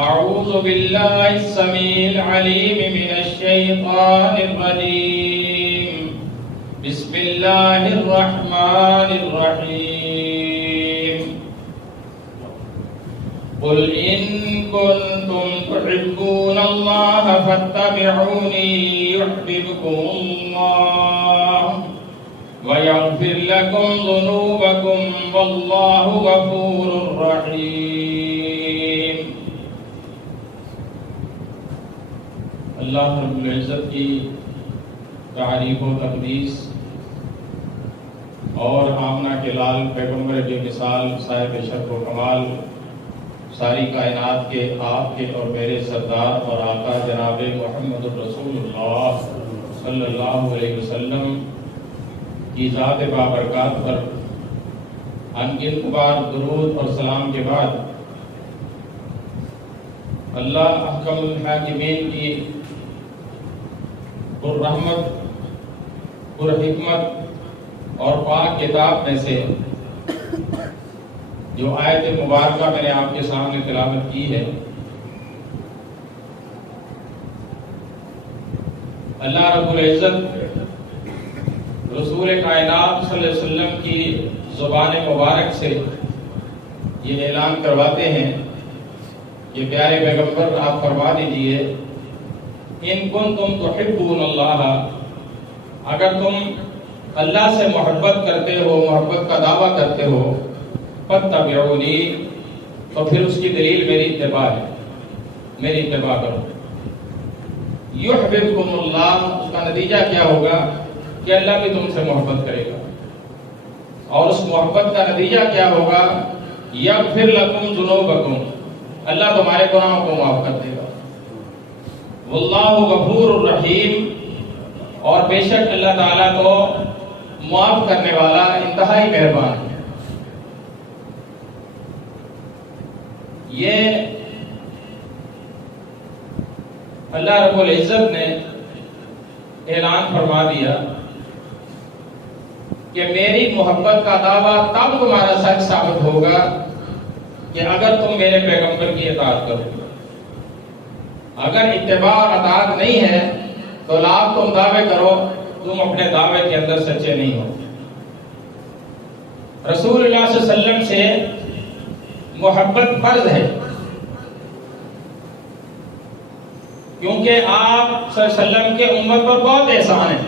أعوذ بالله السميع العليم من الشيطان الرجيم. بسم الله الرحمن الرحيم. قل إن كنتم تحبون الله فاتبعوني يحببكم الله ويغفر لكم ذنوبكم والله غفور رحيم. اللہ رب العزت کی تعریف و تقدیس اور آمنہ کے لال پیغمبر بے مثال صاحب شرف و کمال ساری کائنات کے آپ کے اور میرے سردار اور آقا جناب محمد رسول اللہ صلی اللہ علیہ وسلم کی ذات بابرکات پر انگنت بار درود اور سلام کے بعد اللہ احکم الحاکمین کی پررحمت پرحکمت اور پاک کتاب میں سے جو آیت مبارکہ میں نے آپ کے سامنے تلاوت کی ہے، اللہ رب العزت رسول کائنات صلی اللہ علیہ وسلم کی زبان مبارک سے یہ اعلان کرواتے ہیں کہ پیارے پیغمبر آپ فرما دیجئے ان کنتم تحبون اللہ، اگر تم اللہ سے محبت کرتے ہو، محبت کا دعویٰ کرتے ہو، فاتبعونی، تو پھر اس کی دلیل میری اتباع ہے، میری اتباع کرو. یحببکم اللہ، اس کا نتیجہ کیا ہوگا کہ اللہ بھی تم سے محبت کرے گا، اور اس محبت کا نتیجہ کیا ہوگا؟ یغفر لکم ذنوبکم، اللہ تمہارے گناہوں کو معاف کر دے گا. واللہ غفور الرحیم، اور بے شک اللہ تعالیٰ کو معاف کرنے والا انتہائی مہربان ہے. یہ اللہ رب العزت نے اعلان فرما دیا کہ میری محبت کا دعویٰ تب تمہارا سچ ثابت ہوگا کہ اگر تم میرے پیغمبر کی اطاعت کرو. اگر اتباع اور اطاعت نہیں ہے تو لاکھ تم دعوے کرو، تم اپنے دعوے کے اندر سچے نہیں ہو. رسول اللہ صلی اللہ علیہ وسلم سے محبت فرض ہے، کیونکہ آپ صلی اللہ علیہ وسلم کے امت پر بہت احسان ہے.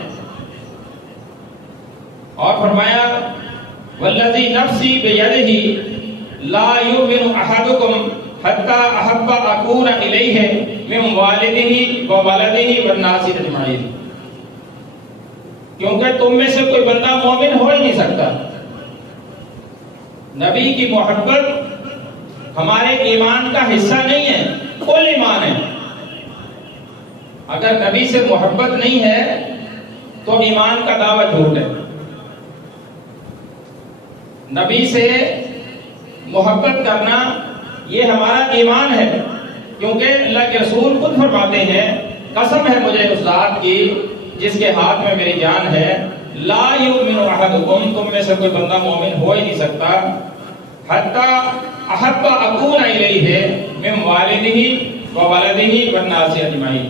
اور فرمایا والذی نفسی بیدہ لا یؤمن احدکم حتی احب اکون الیہ من والدہ وولدہ والناس اجمعین، کیونکہ تم میں سے کوئی بندہ مومن ہو ہی نہیں سکتا. نبی کی محبت ہمارے ایمان کا حصہ نہیں ہے، کل ایمان ہے. اگر نبی سے محبت نہیں ہے تو ایمان کا دعویٰ جھوٹ ہے. نبی سے محبت کرنا یہ ہمارا ایمان ہے، کیونکہ اللہ کے رسول خود فرماتے ہیں قسم ہے مجھے اس ذات کی جس کے ہاتھ میں میری جان ہے، لا یؤمن احدکم، تم میں سے کوئی بندہ مومن ہو ہی نہیں سکتا، حتی احب اکون الیہ من والدہ وولدہ والناس اجمعین،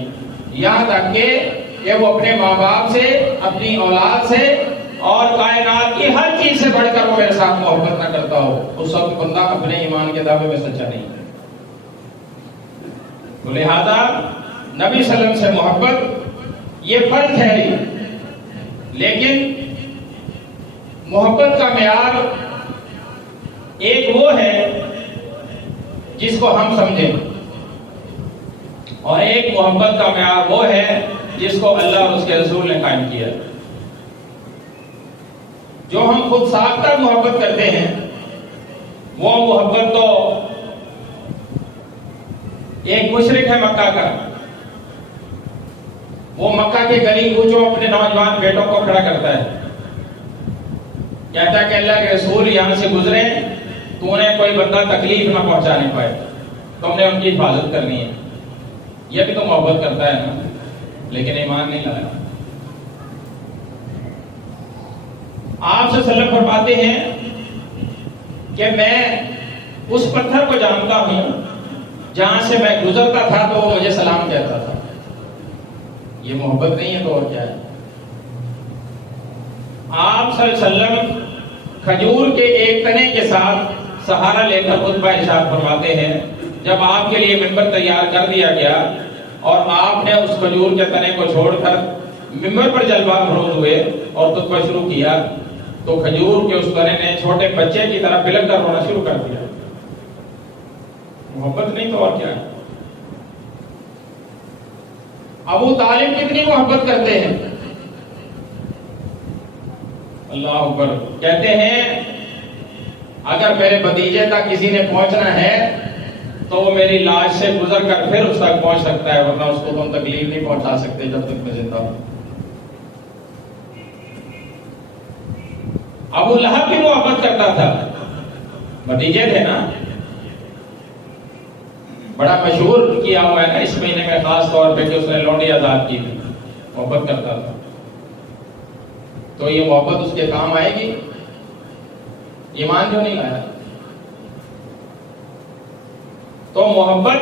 یہاں تک کہ وہ اپنے ماں باپ سے، اپنی اولاد سے اور کائنات کی ہر چیز سے بڑھ کر وہ میرے ساتھ محبت نہ کرتا ہو، اس وقت بندہ اپنے ایمان کے دعوے میں سچا نہیں. تو لہذا نبی صلی اللہ علیہ وسلم سے محبت یہ فرض ٹھہری، لیکن محبت کا معیار ایک وہ ہے جس کو ہم سمجھیں، اور ایک محبت کا معیار وہ ہے جس کو اللہ اور اس کے رسول نے قائم کیا. جو ہم خود ساختہ محبت کرتے ہیں وہ محبت تو ایک مشرک ہے مکہ کا، وہ مکہ کے گلی کوچوں اپنے نوجوان بیٹوں کو کھڑا کرتا ہے، کہتا ہے کہ اللہ کے رسول یہاں سے گزرے تو انہیں کوئی بندہ تکلیف نہ پہنچانے پائے، تو ہم نے ان کی حفاظت کرنی ہے. یہ بھی تو محبت کرتا ہے نا، لیکن ایمان نہیں لایا. آپ صلی اللہ علیہ وسلم فرماتے ہیں کہ میں اس پتھر کو جانتا ہوں جہاں سے میں گزرتا تھا تو وہ مجھے سلام کہتا تھا. یہ محبت نہیں ہے تو اور کیا ہے؟ آپ صلی اللہ علیہ وسلم کھجور کے ایک تنے کے ساتھ سہارا لے کر خطبہ ارشاد فرماتے ہیں. جب آپ کے لیے ممبر تیار کر دیا گیا اور آپ نے اس کھجور کے تنے کو چھوڑ کر ممبر پر جلوہ افروز ہوئے اور خطبہ شروع کیا تو کھجور کے اس تنے نے چھوٹے بچے کی طرح بلک کر رونا شروع کر دیا. محبت نہیں تو اور کیا ہے؟ ابو طالب کتنی محبت کرتے ہیں. اللہ اکبر. کہتے ہیں اگر میرے بھتیجے تک کسی نے پہنچنا ہے تو وہ میری لاش سے گزر کر پھر اس تک پہنچ سکتا ہے، ورنہ اس کو تم تکلیف نہیں پہنچا سکتے جب تک میں زندہ ہوں. ابو لہب بھی محبت کرتا تھا، بھتیجے تھے نا. بڑا مشہور کیا ہوا ہے نا اس مہینے میں خاص طور پہ کہ اس نے لونڈی آزاد کی تھی. محبت کرتا تھا. تو یہ محبت اس کے کام آئے گی؟ ایمان جو نہیں لایا. تو محبت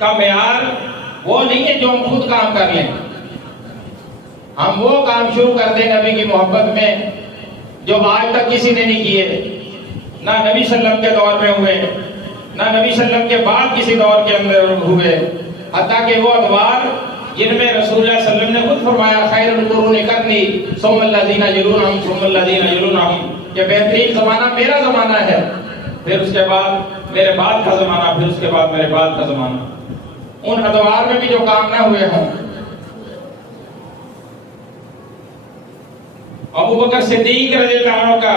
کا معیار وہ نہیں ہے جو ہم خود کام کر لیں. ہم وہ کام شروع کر دیں نبی کی محبت میں جو آج تک کسی نے نہیں کیے، نہ نبی صلی اللہ علیہ وسلم کے دور میں ہوئے، نہ نبی صلی اللہ علیہ وسلم کے بعد کسی دور کے اندر ہوئے. حتیٰ کہ وہ ادوار جن میں رسول اللہ صلی اللہ علیہ وسلم نے خود فرمایا خیر القرون قرنی ثم الذین یلونہم ثم الذین یلونہم، کہ بہترین زمانہ میرا زمانہ ہے، پھر اس کے بعد میرے بعد کا زمانہ، پھر اس کے بعد میرے بعد کا زمانہ. ان ادوار میں بھی جو کام نہ ہوئے ہوں. ابو بکر صدیق رضی اللہ عنہ کا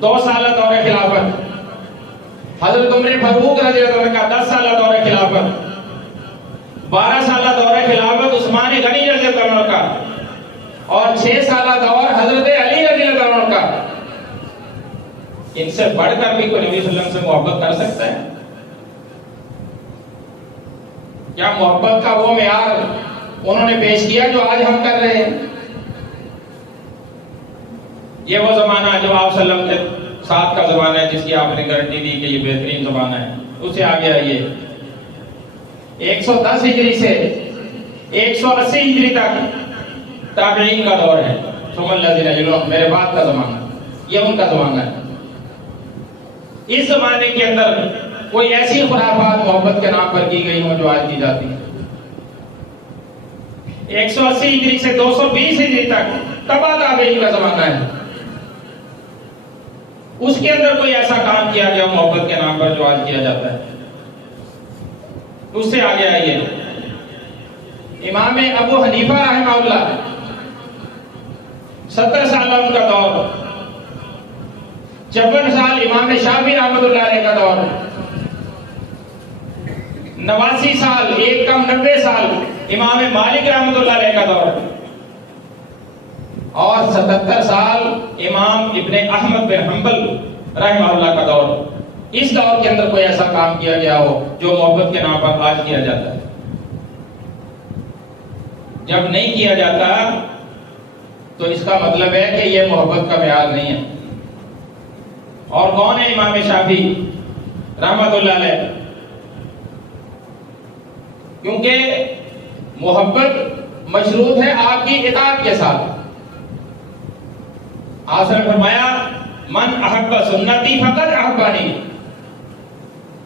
2 سالہ دور خلافت، حضرت عمر فاروق رضی اللہ عنہ کا 10 سالہ دور خلافت، 12 سالہ دور خلافت عثمان غنی رضی اللہ عنہ کا، اور 6 سالہ دور حضرت علی رضی اللہ عنہ کا. ان سے بڑھ کر بھی کوئی نبی صلی اللہ علیہ وسلم سے محبت کر سکتا ہے؟ کیا محبت کا وہ معیار انہوں نے پیش کیا جو آج ہم کر رہے ہیں؟ یہ وہ زمانہ جو آپ صلی اللہ علیہ وسلم کے ساتھ کا زمانہ ہے جس کی آپ نے گارنٹی دی کہ یہ بہترین زمانہ ہے. اس سے آگے آئیے 110 ہجری سے 180 ہجری تک تابعین کا دور ہے. ثم الذین یلونہم، میرے بعد کا زمانہ، یہ ان کا زمانہ ہے. اس زمانے کے اندر کوئی ایسی خرافات محبت کے نام پر کی گئی ہوں جو آج کی جاتی ہے. 180 ہجری سے 220 ہجری تک تبا تابعین کا زمانہ ہے. اس کے اندر کوئی ایسا کام کیا گیا محبت کے نام پر جو آج کیا جاتا ہے. اس سے آگے آئیے امام ابو حنیفہ رحمہ اللہ، 70 سالہ ان کا دور، 56 سال امام شافعی رحمۃ اللہ علیہ کا دور، 89 سال، ایک کم 90 سال امام مالک رحمۃ اللہ علیہ کا دور، اور 77 سال امام ابن احمد بن حنبل رحمہ اللہ کا دور. اس دور کے اندر کوئی ایسا کام کیا گیا ہو جو محبت کے نام پر آج کیا جاتا ہے؟ جب نہیں کیا جاتا تو اس کا مطلب ہے کہ یہ محبت کا معیار نہیں ہے. اور کون ہے امام شافعی رحمۃ اللہ علیہ؟ کیونکہ محبت مشروط ہے آپ کی اطاعت کے ساتھ. آپ نے فرمایا من احب سنتی فقد احبانی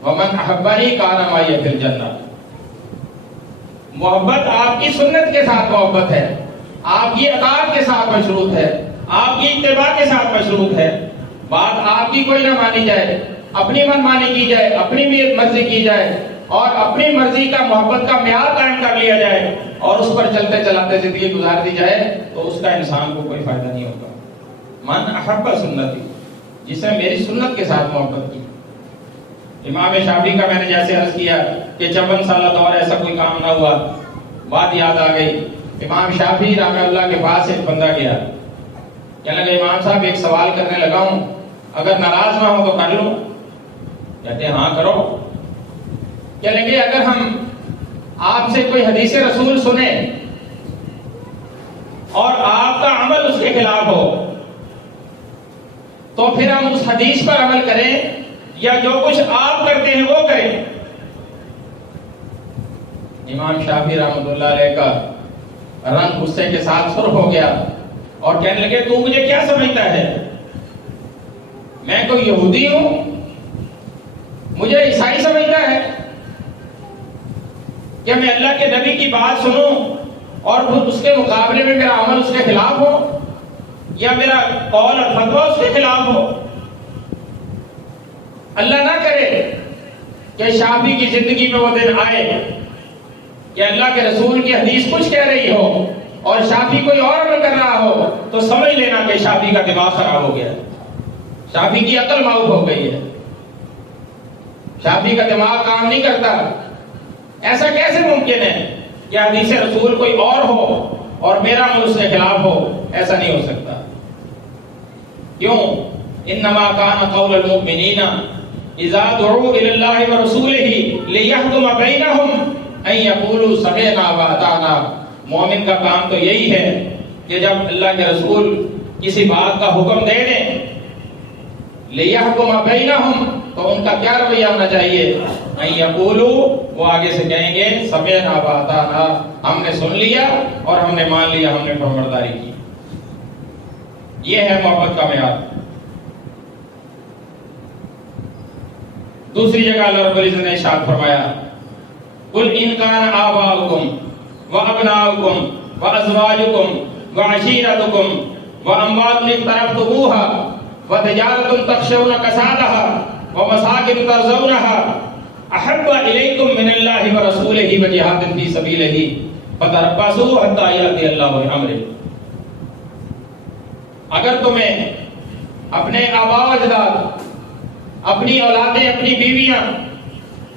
ومن احبانی کان معی فی الجنہ. محبت آپ کی سنت کے ساتھ محبت ہے، آپ کی اطاعت کے ساتھ مشروط ہے، آپ کی اتباع کے ساتھ مشروط ہے. بات آپ کی کوئی نہ مانی جائے، اپنی من مانی کی جائے، اپنی بھی مرضی کی جائے، اور اپنی مرضی کا محبت کا معیار قائم کر لیا جائے اور اس پر چلتے چلاتے زندگی گزار دی جائے تو اس کا انسان کو کوئی فائدہ نہیں ہوگا. من احب سنتی، جس نے میری سنت کے ساتھ محبت کی. امام شافعی کا میں نے جیسے عرض کیا کہ 56 سالہ دور ایسا کوئی کام نہ ہوا. بات یاد آ گئی، امام شافعی رحمہ اللہ کے پاس ایک بندہ گیا، کہنے لگا امام صاحب ایک سوال کرنے لگا ہوں، اگر ناراض نہ ہو تو کر لوں. کہتے ہیں ہاں کرو. کہنے لگے اگر ہم آپ سے کوئی حدیث رسول سنیں اور آپ کا عمل اس کے خلاف ہو تو پھر ہم اس حدیث پر عمل کریں یا جو کچھ آپ کرتے ہیں وہ کریں؟ امام شافعی رحمۃ اللہ علیہ کا رنگ غصے کے ساتھ سرخ ہو گیا اور کہنے لگے تو مجھے کیا سمجھتا ہے؟ میں کوئی یہودی ہوں؟ مجھے عیسائی سمجھتا ہے کہ میں اللہ کے نبی کی بات سنوں اور اس کے مقابلے میں میرا عمل اس کے خلاف ہو یا میرا قول اور فتویٰ اس کے خلاف ہو؟ اللہ نہ کرے کہ شافعی کی زندگی میں وہ دن آئے کہ اللہ کے رسول کی حدیث کچھ کہہ رہی ہو اور شافعی کوئی اور عمل کر رہا ہو تو سمجھ لینا کہ شافعی کا دماغ خراب ہو گیا، شافعی کی عقل معاف ہو گئی ہے، شافعی کا دماغ کام نہیں کرتا۔ ایسا کیسے ممکن ہے کہ حدیث رسول کوئی اور ہو اور میرا عمل اس کے خلاف ہو؟ ایسا نہیں ہو سکتا۔ کیوں؟ انما کان قول المؤمنین اذا دعوا الى الله ورسوله ليحكم بينهم ان يقولوا سمعنا واطعنا۔ مومن کا کام تو یہی ہے کہ جب اللہ کے رسول کسی بات کا حکم دے دیں لِيَحْكُمَ بَيْنَهُمْ تو ان کا کیا رویہ ہونا چاہیے؟ ان يقولوا وہ آگے سے کہیں گے سمعنا واطعنا، ہم نے سن لیا اور ہم نے مان لیا، ہم نے فرمانبرداری کی۔ یہ ہے محبت کا معیار۔ دوسری جگہ اللہ رب العزت نے ارشاد فرمایا قُلْ إِنْ كَانَ آبَاؤُكُمْ وَأَبْنَاؤُكُمْ وَأَزْوَاجُكُمْ وَعَشِيرَتُكُمْ وَأَمْوَالٌ اقْتَرَفْتُمُوهَا وَتِجَارَةٌ تَخْشَوْنَ كَسَادَهَا وَمَسَاكِنُ تَرْضَوْنَهَا أَحَبَّ إِلَيْكُم مِّنَ اللَّهِ وَرَسُولِهِ وَجِهَادٍ فِي سَبِيلِهِ فَتَرَبَّصُوا حَتَّىٰ يَأْتِيَ اللَّهُ بِأَمْرِهِ۔ اگر تمہیں اپنے آباء و اجداد، اپنی اولادیں، اپنی بیویاں،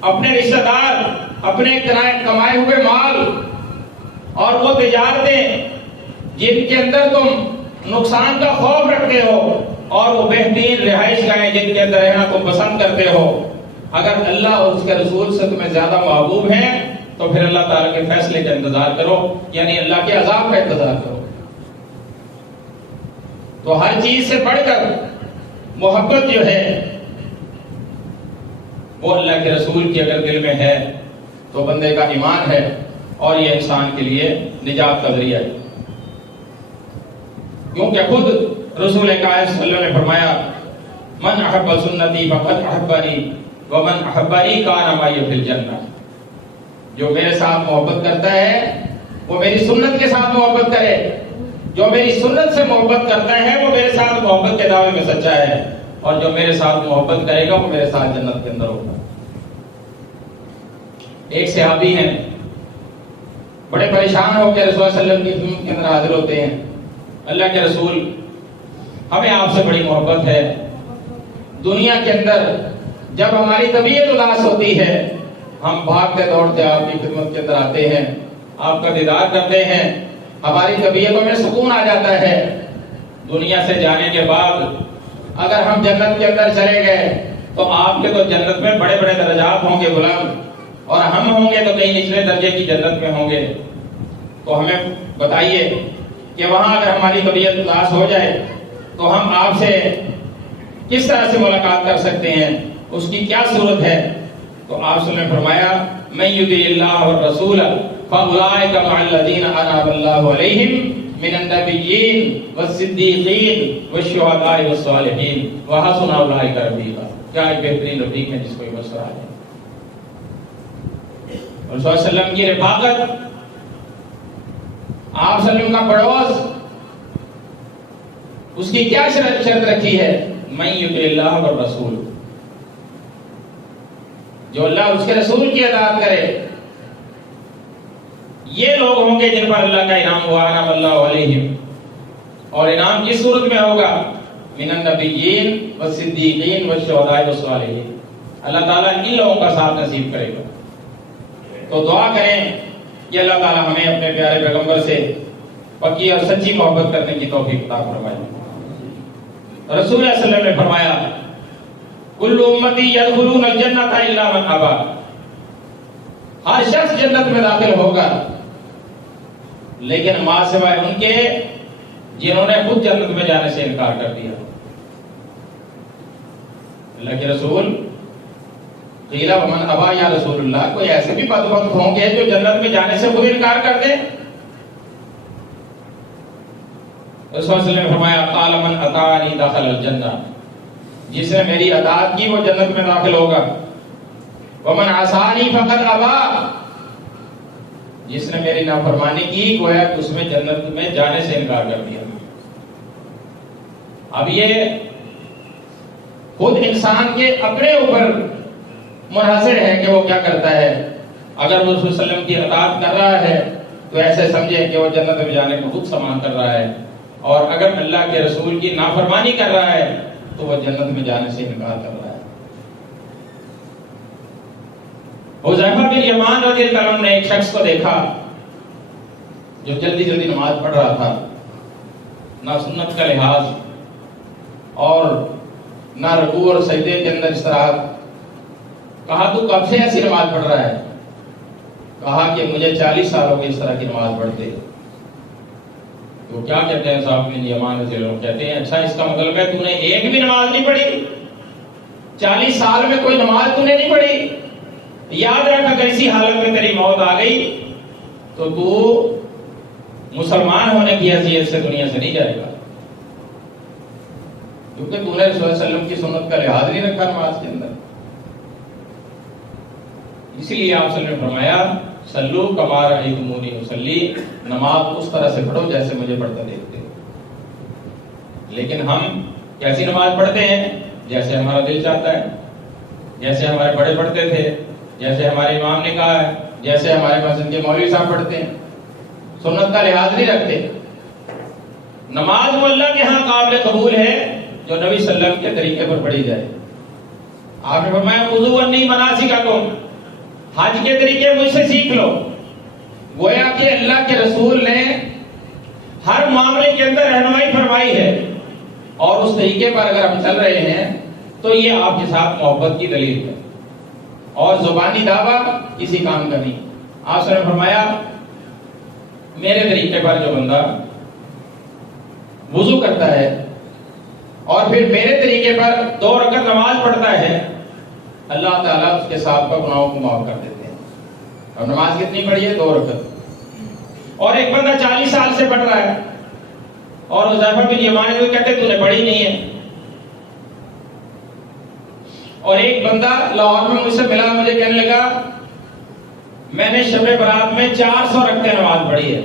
اپنے رشتہ دار، اپنے کمائے ہوئے مال اور وہ تجارتیں جن کے اندر تم نقصان کا خوف رکھتے ہو اور وہ بہترین رہائش گاہیں جن کے اندر رہنا تم پسند کرتے ہو، اگر اللہ اور اس کے رسول سے تمہیں زیادہ محبوب ہیں تو پھر اللہ تعالیٰ کے فیصلے کا انتظار کرو، یعنی اللہ کے عذاب کا انتظار کرو۔ تو ہر چیز سے بڑھ کر محبت جو ہے وہ اللہ کے رسول کی اگر دل میں ہے تو بندے کا ایمان ہے اور یہ انسان کے لیے نجات کا ذریعہ ہے۔ کیونکہ خود رسول کائنات صلی اللہ علیہ وسلم نے فرمایا من احب سنتی فقد احبنی ومن احبنی کان معی فی الجنہ۔ جو میرے ساتھ محبت کرتا ہے وہ میری سنت کے ساتھ محبت کرے، جو میری سنت سے محبت کرتا ہے وہ میرے ساتھ محبت کے دعوے میں سچا ہے، اور جو میرے ساتھ محبت کرے گا وہ میرے ساتھ جنت کے اندر ہوگا۔ ایک صحابی ہیں، بڑے پریشان ہو کے رسول صلی اللہ علیہ وسلم کی خدمت کے اندر حاضر ہوتے ہیں۔ اللہ کے رسول، ہمیں آپ سے بڑی محبت ہے، دنیا کے اندر جب ہماری طبیعت اداس ہوتی ہے ہم بھاگتے دوڑتے آپ کی خدمت کے اندر آتے ہیں، آپ کا دیدار کرتے ہیں، ہماری طبیعتوں میں سکون آ جاتا ہے۔ دنیا سے جانے کے بعد اگر ہم جنت کے اندر چلے گئے تو آپ کے تو جنت میں بڑے بڑے درجات ہوں گے بلند، اور ہم ہوں گے تو کئی نچلے درجے کی جنت میں ہوں گے۔ تو ہمیں بتائیے کہ وہاں اگر ہماری طبیعت اداس ہو جائے تو ہم آپ سے کس طرح سے ملاقات کر سکتے ہیں، اس کی کیا صورت ہے؟ تو آپ صلی اللہ علیہ وسلم نے فرمایا من یطع اللہ والرسول فاولئک مع الذین انعم اللہ علیہم من النبیین والصدیقین والشہداء والصالحین وحسن اولئک رفیقا۔ کیا ایک بہترین رفیق ہے جس کو یہ مشورہ ہے۔ اور صلی اللہ علیہ وسلم کی رفاقت، آپ صلی اللہ علیہ وسلم کا پڑوس، اس کی کیا شرط رکھی ہے؟ من یطع اللہ والرسول، جو اللہ اس کے رسول کی اطاعت کرے، یہ لوگ ہوں گے جن پر اللہ کا انعام ہوا انعم اللہ علیہم۔ اور انعام کس صورت میں ہوگا؟ من النبیین والصدیقین والشہداء والصالحین۔ اللہ تعالیٰ ان لوگوں کا ساتھ نصیب کرے گا۔ تو دعا کریں کہ اللہ تعالیٰ ہمیں اپنے پیارے پیغمبر سے پکی اور سچی محبت کرنے کی توفیق عطا فرمائے۔ رسول اللہ صلی اللہ علیہ وسلم نے فرمایا کل امتی یدخلون الجنہ الا من ابا، ہر شخص جنت میں داخل ہوگا لیکن ماں سوائے ان کے جنہوں نے خود جنت میں جانے سے انکار کر دیا۔ اللہ کے رسول قیل ومن ابا یا رسول اللہ، کوئی ایسے بھی بدبخت ہوں گے جو جنت میں جانے سے خود انکار کر دیں؟ رسول صلی اللہ علیہ وسلم نے فرمایا قال من اطاعنی دخل الجنہ، جس نے میری اطاعت کی وہ جنت میں داخل ہوگا، ومن عصانی فقد ابا، جس نے میری نافرمانی کی گویا اس میں جنت میں جانے سے انکار کر دیا۔ اب یہ خود انسان کے اپنے اوپر منحصر ہے کہ وہ کیا کرتا ہے۔ اگر وہ رسول صلی اللہ علیہ وسلم کی اطاعت کر رہا ہے تو ایسے سمجھے کہ وہ جنت میں جانے کو خود سامان کر رہا ہے، اور اگر اللہ کے رسول کی نافرمانی کر رہا ہے تو وہ جنت میں جانے سے انکار کر رہا ہے۔ حذیفہ بن یمان رضی اللہ عنہ نے ایک شخص کو دیکھا جو جلدی جلدی نماز پڑھ رہا تھا، نہ سنت کا لحاظ اور نہ رکوع اور سجدے کے اندر استراحت۔ کہا تو کب سے ایسی نماز پڑھ رہا ہے؟ کہا کہ مجھے 40 سال ہو گئے اس طرح کی نماز پڑھتے۔ تو کیا کہتے ہیں صاحب بن یمان رضی اللہ عنہ؟ کہتے ہیں اچھا اس کا مطلب ہے تو نے ایک بھی نماز نہیں پڑھی، 40 سال میں کوئی نماز تو نے نہیں پڑھی؟ یاد رکھ اگر اسی حالت میں تیری موت آ گئی تو مسلمان ہونے کی حیثیت سے دنیا سے نہیں جائے گا، کیونکہ تو نے رسول اللہ علیہ وسلم کی سنت کا لحاظ نہیں رکھا نماز کے اندر۔ اسی لیے آپ صلی اللہ علیہ وسلم نے فرمایا صلو کما رأیتمونی اصلی، نماز اس طرح سے پڑھو جیسے مجھے پڑھتے دیکھتے ہو۔ لیکن ہم کیسی نماز پڑھتے ہیں؟ جیسے ہمارا دل چاہتا ہے، جیسے ہمارے بڑے پڑھتے تھے، جیسے ہمارے امام نے کہا ہے، جیسے ہمارے مسجد کے مولوی صاحب پڑھتے ہیں، سنت کا لحاظ نہیں رکھتے۔ نماز وہ اللہ کے ہاں قابل قبول ہے جو نبی صلی اللہ علیہ وسلم کے طریقے پر پڑھی جائے۔ آپ نے فرمایا خذوا عنی مناسککم، حج کے طریقے مجھ سے سیکھ لو۔ گویا کہ اللہ کے رسول نے ہر معاملے کے اندر رہنمائی فرمائی ہے، اور اس طریقے پر اگر ہم چل رہے ہیں تو یہ آپ کے ساتھ محبت کی دلیل ہے، اور زبانی دعویٰ کسی کام کا نہیں۔ آپ نے فرمایا میرے طریقے پر جو بندہ وضو کرتا ہے اور پھر میرے طریقے پر 2 رکعت نماز پڑھتا ہے، اللہ تعالیٰ اس کے سابقہ گناہوں کو معاف کر دیتے ہیں۔ اور نماز کتنی پڑھی ہے؟ 2 رکعت۔ اور ایک بندہ 40 سال سے پڑھ رہا ہے اور حذیفہ بن یمان کو کہتے تو نے پڑھی نہیں ہے۔ اور ایک بندہ لاہور میں مجھ سے ملا، مجھے کہنے لگا میں نے شب برات میں 400 رکعتیں نماز پڑھی ہے،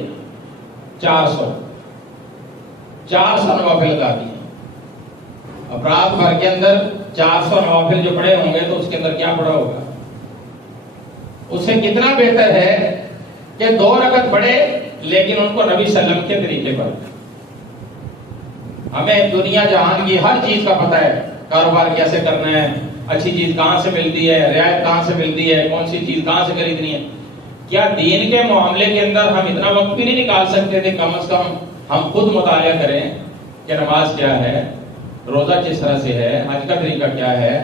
400 نوافل ادا کی۔ اب رات بھر کے اندر 400 نوافل جو پڑھے ہوں گے تو اس کے اندر کیا پڑھا ہوگا؟ اس سے کتنا بہتر ہے کہ 2 رکعت پڑھے لیکن ان کو نبی صلی اللہ علیہ وسلم کے طریقے پر۔ ہمیں دنیا جہان کی ہر چیز کا پتہ ہے، کاروبار کیسے کرنا ہے، اچھی چیز کہاں سے ملتی ہے، رعایت کہاں سے ملتی ہے، کون سی چیز کہاں سے خریدنی ہے۔ کیا دین کے معاملے کے اندر ہم اتنا وقت بھی نہیں نکال سکتے تھے؟ کم از کم ہم خود مطالعہ کریں کہ نماز کیا ہے، روزہ کس طرح سے ہے، حج کا طریقہ کیا ہے،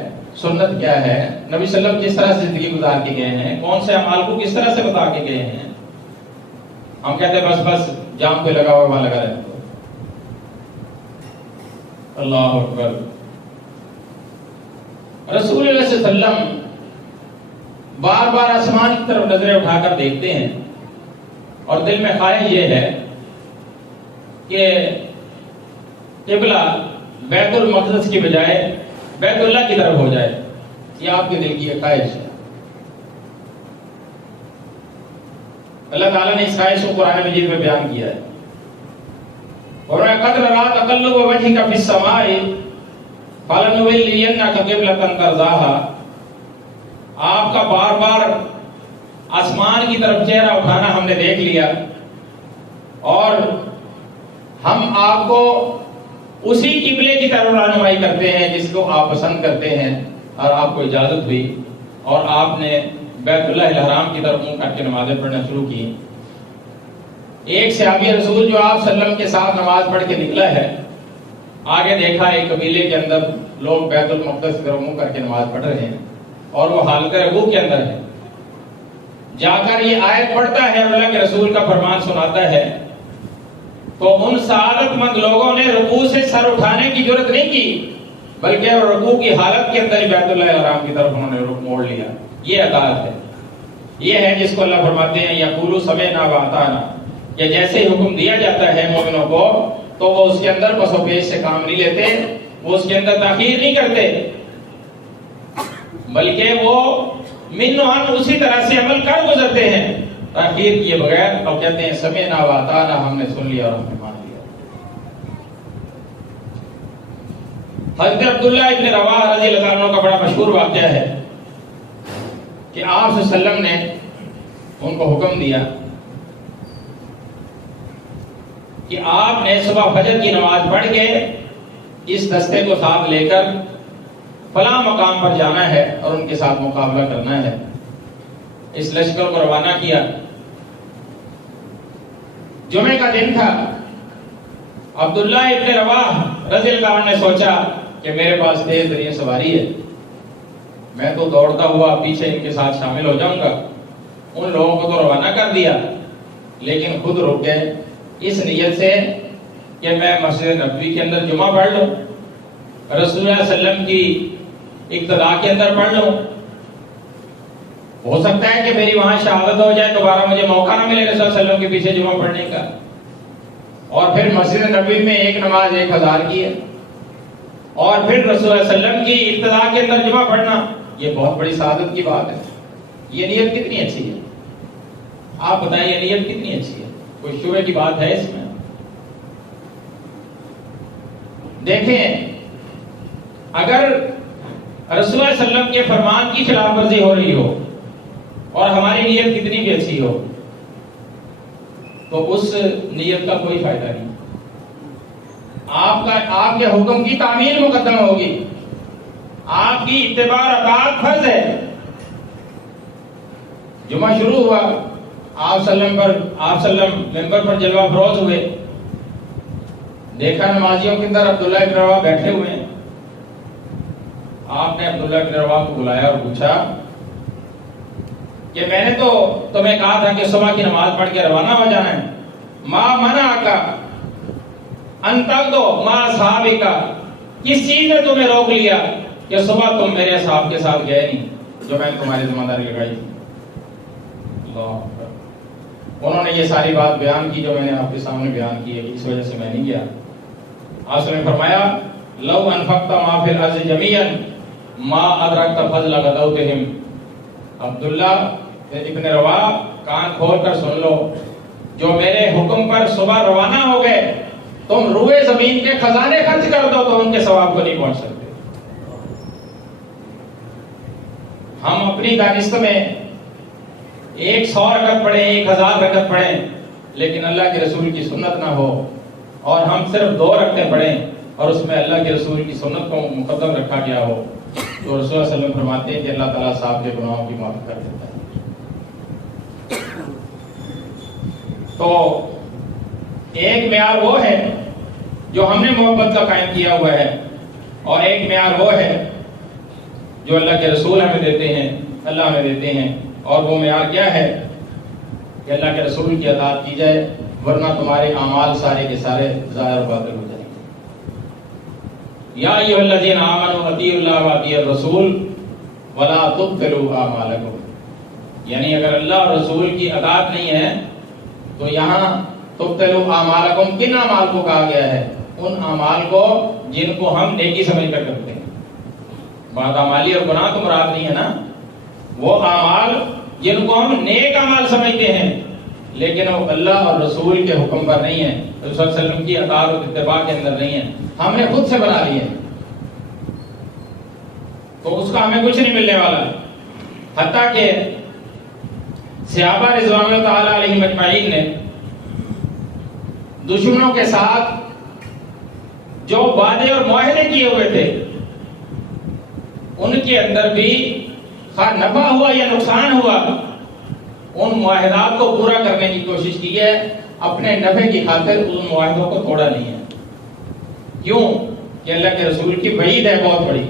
سنت کیا ہے، نبی صلی اللہ علیہ وسلم کس طرح سے زندگی گزار کے گئے ہیں، کون سے اعمال کو کس طرح سے بتا کے گئے ہیں۔ ہم کہتے ہیں بس جام پہ لگا ہوا وہاں لگا رہے۔ اللہ اکبر۔ رسول اللہ صلی اللہ علیہ وسلم بار بار آسمان کی طرف نظریں اٹھا کر دیکھتے ہیں اور دل میں خواہش یہ ہے کہ قبلہ بیت المقدس کی بجائے بیت اللہ کی طرف ہو جائے۔ یہ آپ کے دل کی ایک خواہش ہے۔ اللہ تعالیٰ نے اس خواہش کو قرآن مجید میں بیان کیا ہے، اور قد نرى تقلب وجهك في السماء فلنولينك قبلة ترضاها۔ آپ کا بار بار آسمان کی طرف چہرہ اٹھانا ہم نے دیکھ لیا، اور ہم آپ کو اسی قبلے کی طرف رہنمائی کرتے ہیں جس کو آپ پسند کرتے ہیں، اور آپ کو اجازت ہوئی اور آپ نے بیت اللہ الحرام کی طرف منہ کر کے نمازیں پڑھنا شروع کی۔ ایک صحابی رسول جو آپ صلی اللہ علیہ وسلم کے ساتھ نماز پڑھ کے نکلا ہے، آگے دیکھا ایک قبیلے کے اندر لوگ بیت المقدس کی طرف منہ کر کے نماز پڑھ رہے ہیں اور وہ حالت رکوع کے اندر ہے۔ جا کر یہ آیت پڑھتا ہے اور اللہ کے رسول کا فرمان سناتا ہے، تو ان سعادت مند لوگوں نے رکوع سے سر اٹھانے کی جرات نہیں کی، بلکہ رکوع کی حالت کے اندر بیت اللہ الحرام کی طرف انہوں نے منہ موڑ لیا. یہ اطاعت ہے. یہ ہے جس کو اللہ فرماتے ہیں یقولوا سمعنا واطعنا، کہ جیسے حکم دیا جاتا ہے مومنوں کو تو وہ اس کے اندر پس و پیش سے کام نہیں لیتے، وہ اس کے اندر تاخیر نہیں کرتے، بلکہ وہ من و عن اسی طرح سے عمل کر گزرتے ہیں تاخیر کیے بغیر، اور کہتے ہیں سمعنا واطعنا، ہم نے سن لیا اور ہم نے مان لیا. حضرت عبداللہ ابن رواحہ رضی اللہ عنہ کا بڑا مشہور واقعہ ہے کہ آپ صلی اللہ علیہ وسلم نے ان کو حکم دیا کہ آپ نے صبح فجر کی نماز پڑھ کے اس دستے کو ساتھ لے کر فلاں مقام پر جانا ہے اور ان کے ساتھ مقابلہ کرنا ہے. اس لشکر کو روانہ کیا. جمعے کا دن تھا. عبداللہ ابن رواحہ رضی اللہ عنہ نے سوچا کہ میرے پاس تیز ترین سواری ہے، میں تو دوڑتا ہوا پیچھے ان کے ساتھ شامل ہو جاؤں گا. ان لوگوں کو تو روانہ کر دیا لیکن خود رک گئے اس نیت سے کہ میں مسجد نبوی کے اندر جمعہ پڑھ لوں، رسول اللہ صلی اللہ علیہ وسلم کی اقتداء کے اندر پڑھ لوں. ہو سکتا ہے کہ میری وہاں شہادت ہو جائے، دوبارہ مجھے موقع نہ ملے رسول اللہ صلی اللہ علیہ وسلم کے پیچھے جمعہ پڑھنے کا. اور پھر مسجد نبوی میں ایک نماز 1000 کی ہے، اور پھر رسول اللہ صلی اللہ علیہ وسلم کی اقتداء کے اندر جمعہ پڑھنا، یہ بہت بڑی سعادت کی بات ہے. یہ نیت کتنی اچھی ہے، آپ بتائیں یہ نیت کتنی اچھی ہے، کوئی شبہ کی بات ہے اس میں؟ دیکھیں اگر رسول اللہ صلی اللہ علیہ وسلم کے فرمان کی خلاف ورزی ہو رہی ہو اور ہماری نیت کتنی بھی اچھی ہو تو اس نیت کا کوئی فائدہ نہیں. آپ کے حکم کی تعمیل مقدم ہوگی، آپ کی اتباع اور اطاعت فرض ہے. جمعہ شروع ہوا، آپ صلی اللہ علیہ وسلم ممبر پر جلوہ افروز ہوئے، دیکھا نمازیوں کے اندر عبداللہ ابن رواحہ بیٹھے ہوئے ہیں. آپ نے عبداللہ ابن رواحہ کو بلایا اور پوچھا کہ میں نے تو تمہیں کہا تھا کہ صبح کی نماز پڑھ کے روانہ ہو جانا ہے، ما منعک ان تغدو مع اصحابک، کس چیز نے تمہیں روک لیا کہ صبح تم میرے اصحاب کے ساتھ گئے نہیں جو میں نے تمہاری ذمہ داری لگائی تھی. اللہ اکبر. انہوں نے یہ ساری بات بیان کی جو میں نے آپ کے سامنے بیان کی ہے، اس وجہ سے میں نہیں گیا. آپ نے فرمایا لو انفقت ما فی الارض جميعا ما ادرکت فضل غدوتہم. عبداللہ ابن رواحہ کان کھول کر سن لو، جو میرے حکم پر صبح روانہ ہو گئے، تم روئے زمین کے خزانے خرچ کر دو تو ان کے ثواب کو نہیں پہنچ سکتے. ہم اپنی دانست میں 100 رکعت پڑھیں، 1000 رکعت پڑھیں، لیکن اللہ کے رسول کی سنت نہ ہو، اور ہم صرف 2 رکعتیں پڑھیں اور اس میں اللہ کے رسول کی سنت کو مقدم رکھا گیا ہو، تو رسول اللہ صلی اللہ علیہ وسلم فرماتے ہیں کہ اللہ تعالیٰ صاحب کے گناہوں کی معافی کر دیتا ہے. تو ایک معیار وہ ہے جو ہم نے محبت کا قائم کیا ہوا ہے، اور ایک معیار وہ ہے جو اللہ کے رسول ہمیں دیتے ہیں، اللہ ہمیں دیتے ہیں. اور وہ معیار کیا ہے کہ اللہ کے رسول کی اطاعت کی جائے، ورنہ تمہارے اعمال سارے کے سارے ضائع و باطل ہو جائیں گے. یا ایھا الذین آمنوا اطیعوا اللہ واطیعوا الرسول ولا تبطلوا اعمالکم. یعنی اگر اللہ اور رسول کی اطاعت نہیں ہے تو یہاں تبطلوا اعمالکم کن اعمال کو کہا گیا ہے؟ ان اعمال کو جن کو ہم نیکی سمجھ کر کرتے ہیں. بات اعمالی اور گناہ تو مراد نہیں ہے نا، وہ اعمال جن کو ہم نیک اعمال سمجھتے ہیں لیکن وہ اللہ اور رسول کے حکم پر نہیں ہیں، رسول صلی اللہ علیہ وسلم کی اطاعت و اتباع کے اندر نہیں ہیں، ہم نے خود سے بنا لیے، تو اس کا ہمیں کچھ نہیں ملنے والا. حتیٰ کہ صحابہ رضوان اللہ تعالی علیہم اجمعین نے دشمنوں کے ساتھ جو وعدے اور معاہدے کیے ہوئے تھے ان کے اندر بھی خواہ نفع ہوا یا نقصان ہوا، ان معاہدات کو پورا کرنے کی کوشش کی ہے، اپنے نفع کی خاطر ان معاہدوں کو توڑا نہیں ہے. کیوں کہ اللہ کے رسول کی وعید ہے بہت بڑی.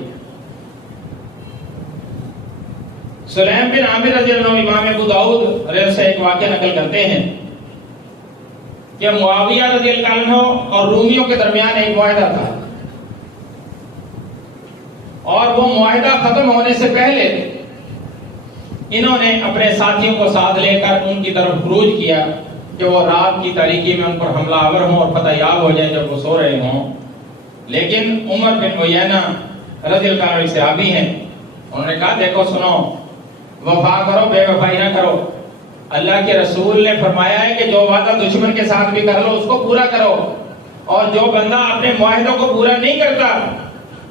سلیم بن عامر رضی اللہ عنہ امام ابو داؤد رضی سے ایک واقعہ نقل کرتے ہیں کہ معاویہ رضی اللہ عنہ اور رومیوں کے درمیان ایک معاہدہ تھا، اور وہ معاہدہ ختم ہونے سے پہلے انہوں نے اپنے ساتھیوں کو ساتھ لے کر ان کی طرف خروج کیا کہ وہ رات کی تاریکی میں ان پر حملہ آور ہوں اور فتح یاب ہو جائیں جب وہ سو رہے ہوں. لیکن عمر بن عیینہ رضی اللہ عنہ صحابی ہیں، انہوں نے کہا دیکھو سنو، وفا کرو، بے وفائی نہ کرو. اللہ کے رسول نے فرمایا ہے کہ جو وعدہ دشمن کے ساتھ بھی کر لو اس کو پورا کرو، اور جو بندہ اپنے معاہدوں کو پورا نہیں کرتا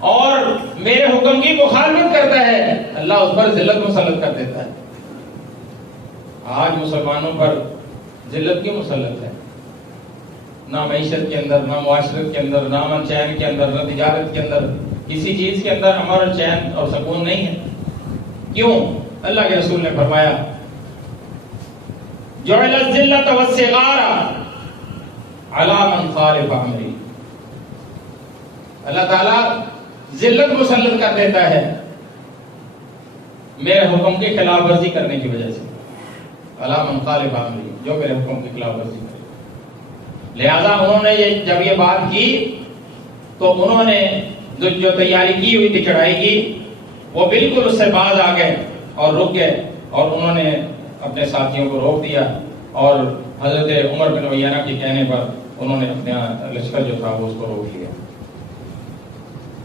اور میرے حکم کی مخالفت کرتا ہے اللہ اس پر ذلت مسلط کر دیتا ہے. آج مسلمانوں پر ذلت کیوں مسلط ہے؟ نہ معیشت کے اندر، نہ معاشرت کے اندر، نہ امن چین کے اندر، نہ تجارت کے اندر، کسی چیز کے اندر امن اور چین اور سکون نہیں ہے. کیوں؟ اللہ کے رسول نے فرمایا جعل الذلة والصغار علی من خالف امری. اللہ تعالیٰ ذلت مسلط کر دیتا ہے میرے حکم کی خلاف ورزی کرنے کی وجہ سے. علی من خالف امری، جو میرے حکم کی خلاف ورزی کرے. لہذا انہوں نے جب یہ بات کی تو انہوں نے جو تیاری کی ہوئی تھی چڑھائی کی، وہ بالکل اس سے باز آ گئے اور رک گئے، اور انہوں نے اپنے ساتھیوں کو روک دیا، اور حضرت عمر بن عیینہ کے کہنے پر انہوں نے اپنا لشکر جو تھا وہ اس کو روک لیا.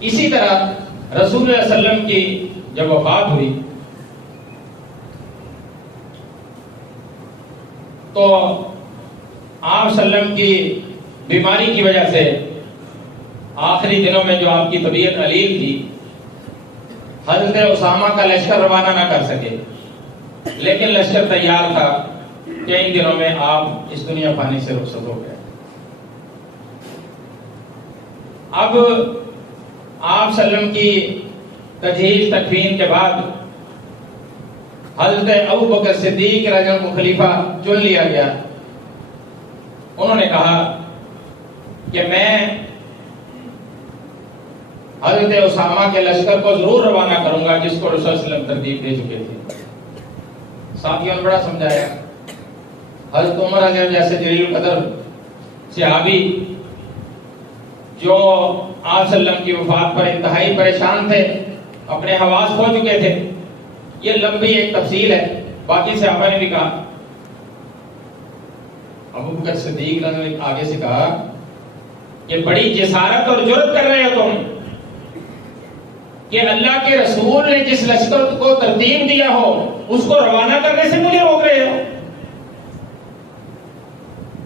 اسی طرح رسول اللہ صلی اللہ علیہ وسلم کی جب وفات ہوئی تو آپ صلی اللہ علیہ وسلم کی بیماری کی وجہ سے آخری دنوں میں جو آپ کی طبیعت علیل تھی، حضرت اسامہ کا لشکر روانہ نہ کر سکے، لیکن لشکر تیار تھا کہ ان دنوں میں آپ اس دنیا فانی سے رخصت ہو گئے. اب آپ صلی اللہ علیہ وسلم کی تجہیز تکفین کے بعد حضرت ابو بکر صدیق رضی اللہ عنہ کو خلیفہ چن لیا گیا. انہوں نے کہا کہ میں حضرت اسامہ کے لشکر کو ضرور روانہ کروں گا جس کو رسول صلی اللہ علیہ وسلم ترتیب دے چکے تھے. ساتھیوں نے بڑا سمجھایا. حضرت عمر رضی اللہ عنہ جیسے جلیل القدر صحابی جو آپ صلی اللہ علیہ وسلم کی وفات پر انتہائی پریشان تھے، اپنے حواس کھو چکے تھے. یہ لمبی ایک تفصیل ہے، باقی صحابہ نے بھی کہا. ابو بکر صدیق نے آگے سے کہا کہ بڑی جسارت اور جرأت کر رہے ہو تم کہ اللہ کے رسول نے جس لشکر کو ترتیب دیا ہو اس کو روانہ کرنے سے مجھے روک رہے ہو.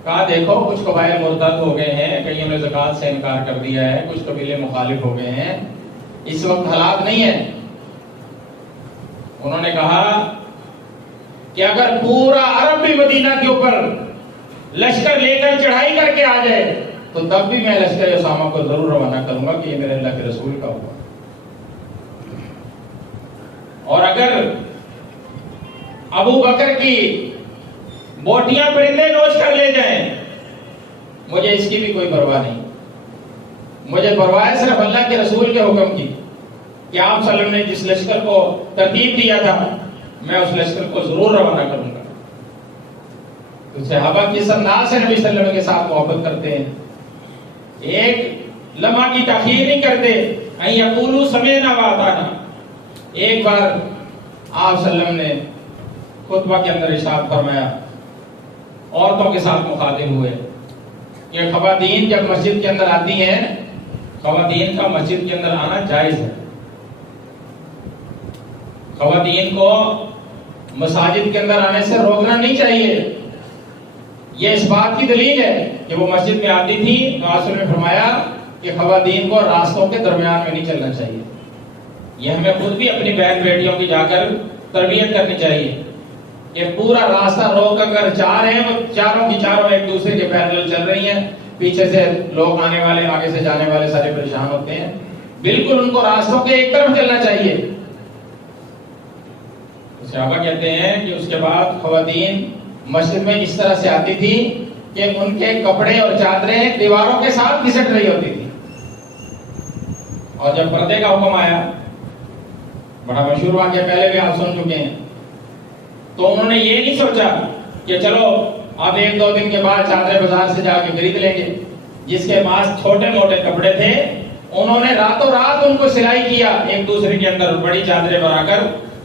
کہا دیکھو کچھ قبائل مرتد ہو گئے ہیں، کئیوں نے زکوٰۃ سے انکار کر دیا ہے، کچھ قبیلے مخالف ہو گئے ہیں، اس وقت حالات نہیں ہیں. انہوں نے کہا کہ اگر پورا عرب بھی مدینہ کے اوپر لشکر لے کر چڑھائی کر کے آ جائے تو تب بھی میں لشکر اسامہ کو ضرور روانہ کروں گا کہ یہ میرے اللہ کے رسول کا ہوا. اور اگر ابو بکر کی بوٹیاں پرندے نوچ کر لے جائیں مجھے اس کی بھی کوئی پرواہ نہیں. مجھے پرواہ ہے صرف اللہ کے رسول کے حکم کی کہ آپ صلی اللہ علیہ وسلم نے جس لشکر کو ترتیب دیا تھا میں اس لشکر کو ضرور روانہ کروں گا. تو صحابہ کس انداز سے نبی صلی اللہ علیہ وسلم کے ساتھ محبت کرتے ہیں، ایک لمحہ کی تاخیر نہیں کرتے. ان یقولوا سمعنا واطعنا. ایک بار آپ صلی اللہ علیہ وسلم نے خطبہ کے اندر ارشاد فرمایا، عورتوں کے ساتھ مخاطب ہوئے کہ خواتین جب مسجد کے اندر آتی ہیں، خواتین کا مسجد کے اندر آنا جائز ہے. خواتین کو مساجد کے اندر آنے سے روکنا نہیں چاہیے. یہ اس بات کی دلیل ہے کہ وہ مسجد میں آتی تھی تو رسول نے فرمایا کہ خواتین کو راستوں کے درمیان میں نہیں چلنا چاہیے. یہ ہمیں خود بھی اپنی بہن بیٹیوں کی جا کر تربیت کرنی چاہیے کہ پورا راستہ روک اگر چار ہیں وہ چاروں کی چاروں ایک دوسرے کے پیرلل چل رہی ہیں، پیچھے سے لوگ آنے والے آگے سے جانے والے سارے پریشان ہوتے ہیں. بالکل ان کو راستوں کے ایک طرف چلنا چاہیے. صحابہ کہتے ہیں کہ اس کے بعد خواتین مسجد میں اس طرح سے آتی تھی کہ ان کے کپڑے اور چادریں دیواروں کے ساتھ گھسٹ رہی ہوتی تھی. اور جب پردے کا حکم آیا، بڑا مشہور واقعہ پہلے بھی آپ سن چکے ہیں، تو انہوں نے یہ نہیں سوچا کہ چلو اب ایک دو دن کے بعد چادریں بازار سے جا کے خرید لیں گے. جس کے پاس چھوٹے موٹے کپڑے تھے انہوں نے راتوں رات ان کو سلائی کیا، ایک دوسرے کے اندر بڑی چادریں بنا کر